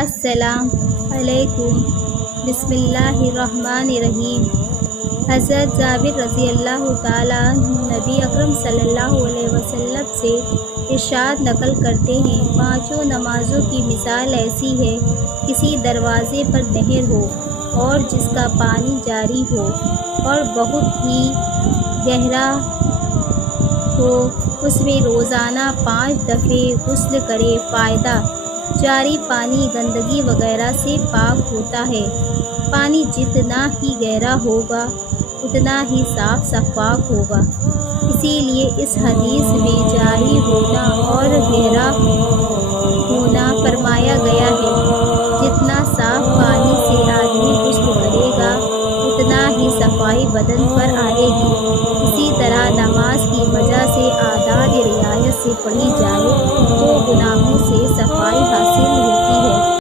السلام علیکم۔ بسم اللہ الرحمن الرحیم۔ حضرت جابر رضی اللہ تعالیٰ عنہ نبی اکرم صلی اللہ علیہ وسلم سے ارشاد نقل کرتے ہیں، پانچوں نمازوں کی مثال ایسی ہے، کسی دروازے پر نہر ہو اور جس کا پانی جاری ہو اور بہت ہی گہرا ہو، اس میں روزانہ 5 دفعے غسل کرے، فائدہ: جاری پانی گندگی وغیرہ سے پاک ہوتا ہے۔ پانی جتنا ہی گہرا ہوگا اتنا ہی صاف شفاف ہوگا، اسی لیے اس حدیث میں جاری ہونا اور گہرا ہونا فرمایا گیا ہے۔ جتنا صاف پانی سے آدمی غسل کرے گا اتنا ہی صفائی بدن پر آئے گی۔ اسی طرح نماز کی وجہ سے اعداد رعایت سے پڑھی جائے تو گناہوں سے صفائی حاصل ہوتی